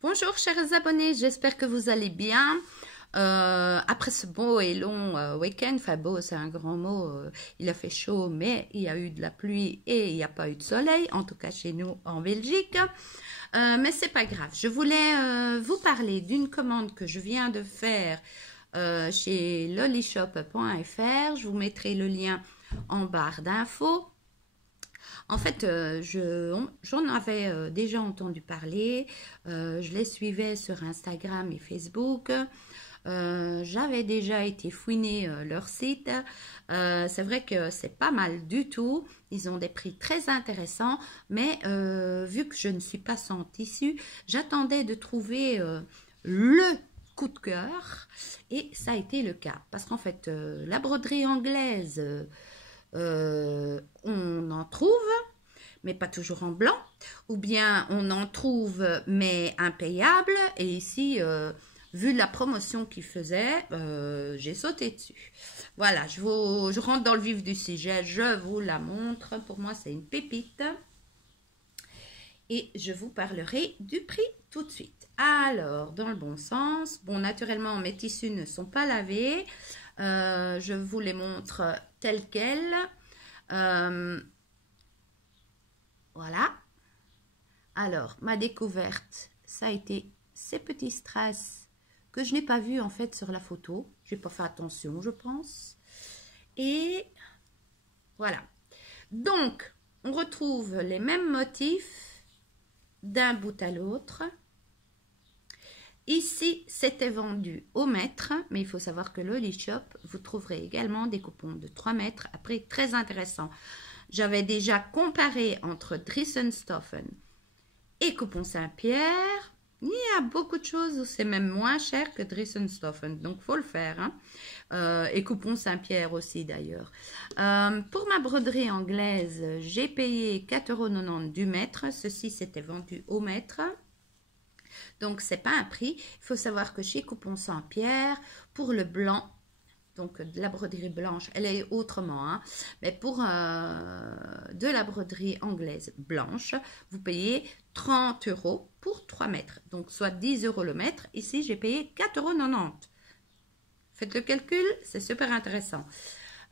Bonjour chers abonnés, j'espère que vous allez bien. Après ce beau et long week-end, enfin beau c'est un grand mot, il a fait chaud mais il y a eu de la pluie et il n'y a pas eu de soleil, en tout cas chez nous en Belgique. Mais c'est pas grave, je voulais vous parler d'une commande que je viens de faire chez lollyshop.fr. Je vous mettrai le lien en barre d'infos. En fait, j'en avais déjà entendu parler, je les suivais sur Instagram et Facebook. J'avais déjà été fouiner leur site. C'est vrai que c'est pas mal du tout. Ils ont des prix très intéressants, mais vu que je ne suis pas sans tissu, j'attendais de trouver le coup de cœur et ça a été le cas. Parce qu'en fait, la broderie anglaise, on en trouve, mais pas toujours en blanc, ou bien on en trouve mais impayable, et ici vu la promotion qu'ils faisaient, j'ai sauté dessus. Voilà, je rentre dans le vif du sujet, je vous la montre. Pour moi c'est une pépite et je vous parlerai du prix tout de suite. Alors, dans le bon sens, bon, naturellement mes tissus ne sont pas lavés, je vous les montre tels quels. Voilà. Alors, ma découverte, ça a été ces petits strass que je n'ai pas vus en fait sur la photo. Je n'ai pas fait attention, je pense. Et voilà. Donc, on retrouve les mêmes motifs d'un bout à l'autre. Ici, c'était vendu au mètre, mais il faut savoir que Lolly Shop, vous trouverez également des coupons de 3 mètres. Après, très intéressant. J'avais déjà comparé entre Dressenstoffen et Coupon Saint-Pierre. Il y a beaucoup de choses où c'est même moins cher que Dressenstoffen, donc il faut le faire. Hein. Et Coupon Saint-Pierre aussi d'ailleurs. Pour ma broderie anglaise, j'ai payé 4,90 € du mètre. Ceci, c'était vendu au mètre. Donc, c'est pas un prix. Il faut savoir que chez Coupon Saint-Pierre, pour le blanc, donc de la broderie blanche, elle est autrement, hein, mais pour de la broderie anglaise blanche, vous payez 30 € pour 3 mètres, donc soit 10 € le mètre. Ici, j'ai payé 4,90 €. Faites le calcul, c'est super intéressant.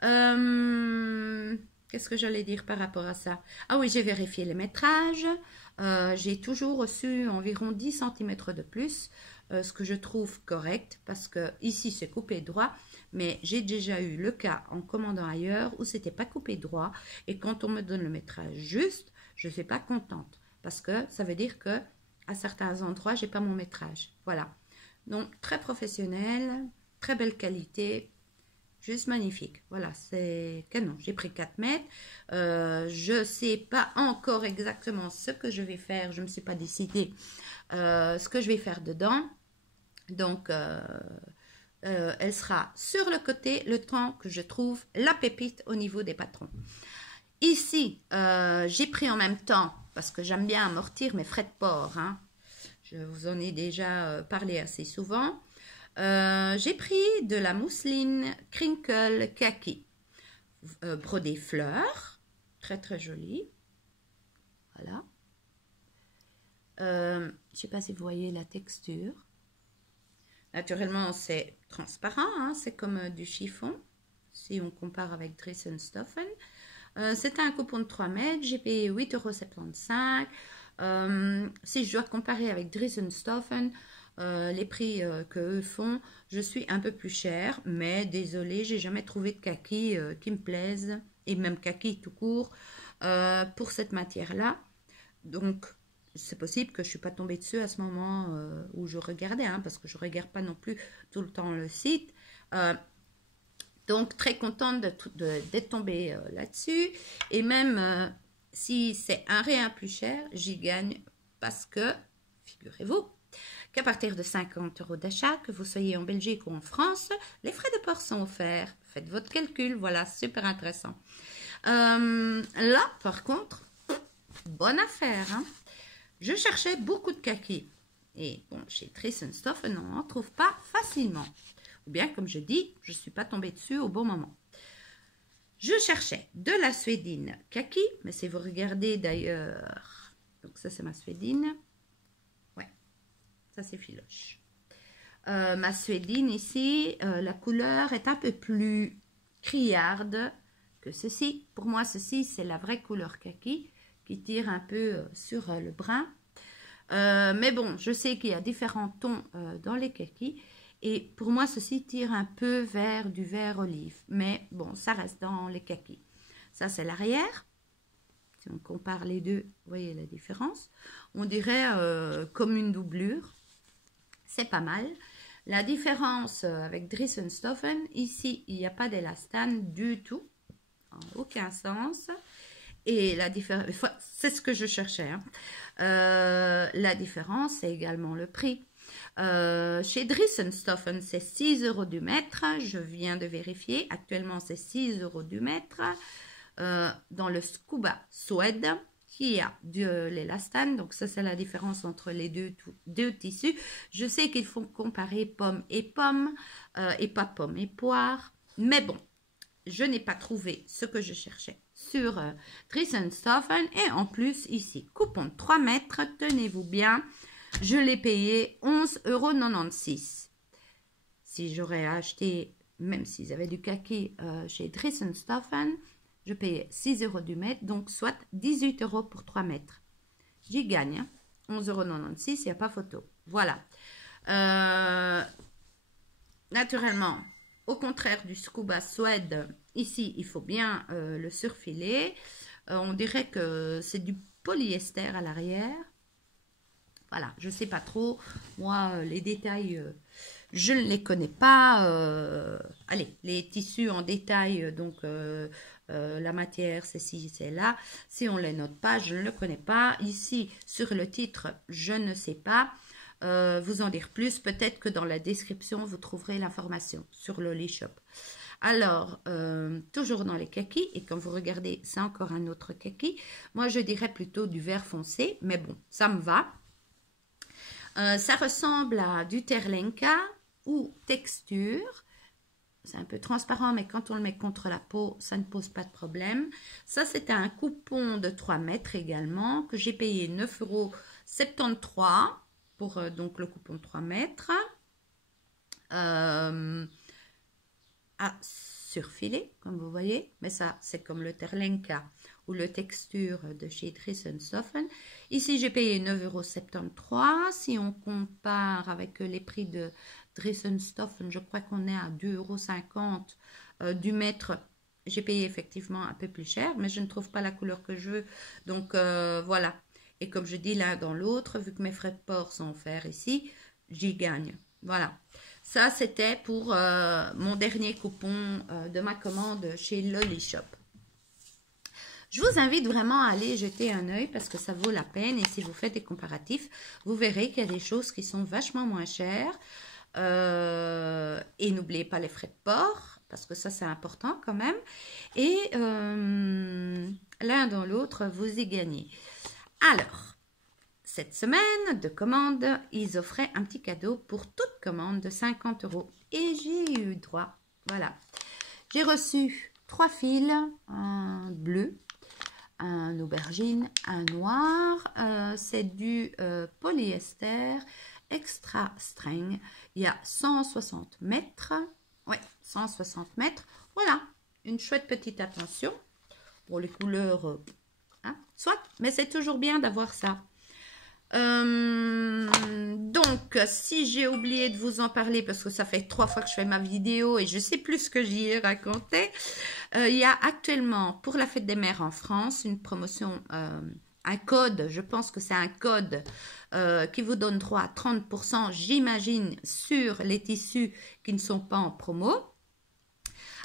Qu'est-ce que j'allais dire par rapport à ça? Ah oui, j'ai vérifié les métrages. J'ai toujours reçu environ 10 cm de plus, ce que je trouve correct, parce que ici c'est coupé droit, mais j'ai déjà eu le cas en commandant ailleurs où c'était pas coupé droit, et quand on me donne le métrage juste, je ne suis pas contente, parce que ça veut dire que à certains endroits j'ai pas mon métrage. Voilà, donc très professionnel, très belle qualité. Juste magnifique. Voilà, c'est canon. J'ai pris 4 mètres. Je ne sais pas encore exactement ce que je vais faire. Je ne me suis pas décidée ce que je vais faire dedans. Donc, elle sera sur le côté le temps que je trouve la pépite au niveau des patrons. Ici, j'ai pris en même temps, parce que j'aime bien amortir mes frais de port. Hein. Je vous en ai déjà parlé assez souvent. J'ai pris de la mousseline crinkle kaki brodée fleurs, très très jolie. Voilà. Je ne sais pas si vous voyez la texture. Naturellement, c'est transparent, hein, c'est comme du chiffon, si on compare avec Dressenstoffen. C'était un coupon de 3 mètres, j'ai payé 8,75 €. Si je dois comparer avec Dressenstoffen, les prix qu'eux font, je suis un peu plus chère, mais désolée, j'ai jamais trouvé de kaki qui me plaise, et même kaki tout court, pour cette matière-là. Donc, c'est possible que je ne suis pas tombée dessus à ce moment où je regardais, hein, parce que je ne regarde pas non plus tout le temps le site. Donc, très contente d'être tombée là-dessus. Et même si c'est un rien plus cher, j'y gagne parce que, figurez-vous, qu'à partir de 50 € d'achat, que vous soyez en Belgique ou en France, les frais de port sont offerts. Faites votre calcul, voilà, super intéressant. Là, par contre, bonne affaire. Hein. Je cherchais beaucoup de kaki. Et bon, chez Dressenstoffen, on n'en trouve pas facilement. Ou bien, comme je dis, je ne suis pas tombée dessus au bon moment. Je cherchais de la suédine kaki, mais si vous regardez d'ailleurs, donc ça c'est ma suédine. Ouais. Ça, c'est filoche. Ma suédine ici, la couleur est un peu plus criarde que ceci. Pour moi, ceci, c'est la vraie couleur kaki qui tire un peu sur le brun. Mais bon, je sais qu'il y a différents tons dans les kakis. Et pour moi, ceci tire un peu vers du vert olive. Mais bon, ça reste dans les kakis. Ça, c'est l'arrière. Si on compare les deux, vous voyez la différence. On dirait comme une doublure. C'est pas mal. La différence avec Dressenstoffen, ici, il n'y a pas d'élastane du tout. En aucun sens. Et la différence, c'est ce que je cherchais. Hein. La différence, c'est également le prix. Chez Dressenstoffen, c'est 6 € du mètre. Je viens de vérifier. Actuellement, c'est 6 € du mètre. Dans le Scuba Suède, qui a de l'élastane. Donc, ça, c'est la différence entre les deux tissus. Je sais qu'il faut comparer pomme et pomme et pas pomme et poire. Mais bon, je n'ai pas trouvé ce que je cherchais sur Dressenstoffen. Et en plus, ici, coupon de 3 mètres, tenez-vous bien, je l'ai payé 11,96 €. Si j'aurais acheté, même s'ils avaient du kaki chez Dressenstoffen, je payais 6 € du mètre, donc soit 18 € pour 3 mètres. J'y gagne, hein. 11,96 €, il n'y a pas photo. Voilà. Naturellement, au contraire du Scuba Suède, ici, il faut bien le surfiler. On dirait que c'est du polyester à l'arrière. Voilà, je ne sais pas trop. Moi, les détails, je ne les connais pas. Allez, les tissus en détail, donc la matière, c'est ci, c'est là. Si on ne les note pas, je ne le connais pas. Ici, sur le titre, je ne sais pas. Vous en dire plus, peut-être que dans la description, vous trouverez l'information sur l'Olishop. Alors, toujours dans les kakis, et quand vous regardez, c'est encore un autre kaki. Moi, je dirais plutôt du vert foncé, mais bon, ça me va. Ça ressemble à du Terlenka ou texture. C'est un peu transparent, mais quand on le met contre la peau, ça ne pose pas de problème. Ça, c'est un coupon de 3 mètres également, que j'ai payé 9,73 € pour donc le coupon de 3 mètres. À surfiler, comme vous voyez. Mais ça, c'est comme le Terlenka ou le texture de chez Dressenstoffen. Ici, j'ai payé 9,73 €. Si on compare avec les prix de Dressenstoffen, je crois qu'on est à 2,50 € du mètre. J'ai payé effectivement un peu plus cher, mais je ne trouve pas la couleur que je veux. Donc, voilà. Et comme je dis l'un dans l'autre, vu que mes frais de port sont offerts ici, j'y gagne. Voilà. Ça, c'était pour mon dernier coupon de ma commande chez l'Olishop. Je vous invite vraiment à aller jeter un œil parce que ça vaut la peine. Et si vous faites des comparatifs, vous verrez qu'il y a des choses qui sont vachement moins chères. Et n'oubliez pas les frais de port parce que ça, c'est important quand même. Et l'un dans l'autre, vous y gagnez. Alors, cette semaine de commande, ils offraient un petit cadeau pour toute commande de 50 €. Et j'ai eu droit. Voilà. J'ai reçu 3 fils, un bleu, un aubergine, un noir. C'est du polyester extra streng. Il y a 160 mètres. Ouais, 160 mètres. Voilà, une chouette petite attention. Pour les couleurs, hein, soit, mais c'est toujours bien d'avoir ça. Donc, si j'ai oublié de vous en parler, parce que ça fait 3 fois que je fais ma vidéo et je sais plus ce que j'y ai raconté, il y a actuellement, pour la fête des mères en France, une promotion, un code, je pense que c'est un code qui vous donne droit à 30%, j'imagine, sur les tissus qui ne sont pas en promo.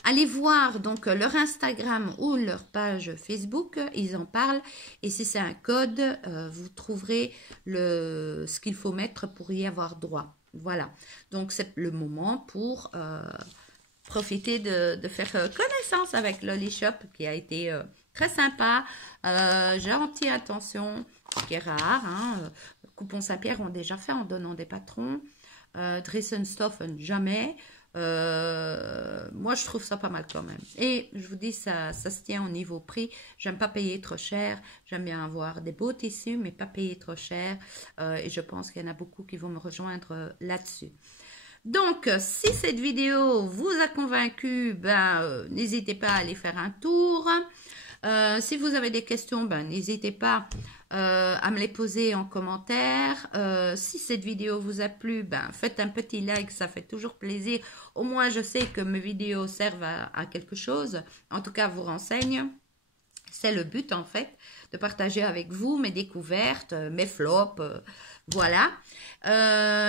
Allez voir donc leur Instagram ou leur page Facebook, ils en parlent. Et si c'est un code, vous trouverez ce qu'il faut mettre pour y avoir droit. Voilà, donc c'est le moment pour profiter de faire connaissance avec l'Olishop qui a été très sympa, gentille attention, ce qui est rare. Hein. Coupon Saint-Pierre ont déjà fait en donnant des patrons. Dressenstoffen, jamais. Moi, je trouve ça pas mal quand même. Et je vous dis, ça se tient au niveau prix. J'aime pas payer trop cher. J'aime bien avoir des beaux tissus, mais pas payer trop cher. Et je pense qu'il y en a beaucoup qui vont me rejoindre là-dessus. Donc, si cette vidéo vous a convaincu, n'hésitez pas à aller faire un tour. Si vous avez des questions, n'hésitez pas à me les poser en commentaire. Si cette vidéo vous a plu, faites un petit like, ça fait toujours plaisir. Au moins, je sais que mes vidéos servent à quelque chose. En tout cas, vous renseignent. C'est le but en fait, de partager avec vous mes découvertes, mes flops, voilà.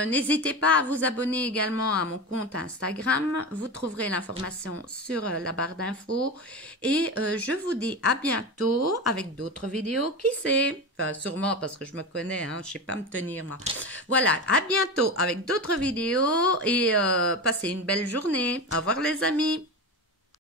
N'hésitez pas à vous abonner également à mon compte Instagram. Vous trouverez l'information sur la barre d'infos. Et je vous dis à bientôt avec d'autres vidéos. Qui sait? Enfin, sûrement parce que je me connais, hein, je ne sais pas me tenir moi. Voilà, à bientôt avec d'autres vidéos et passez une belle journée. Au revoir les amis.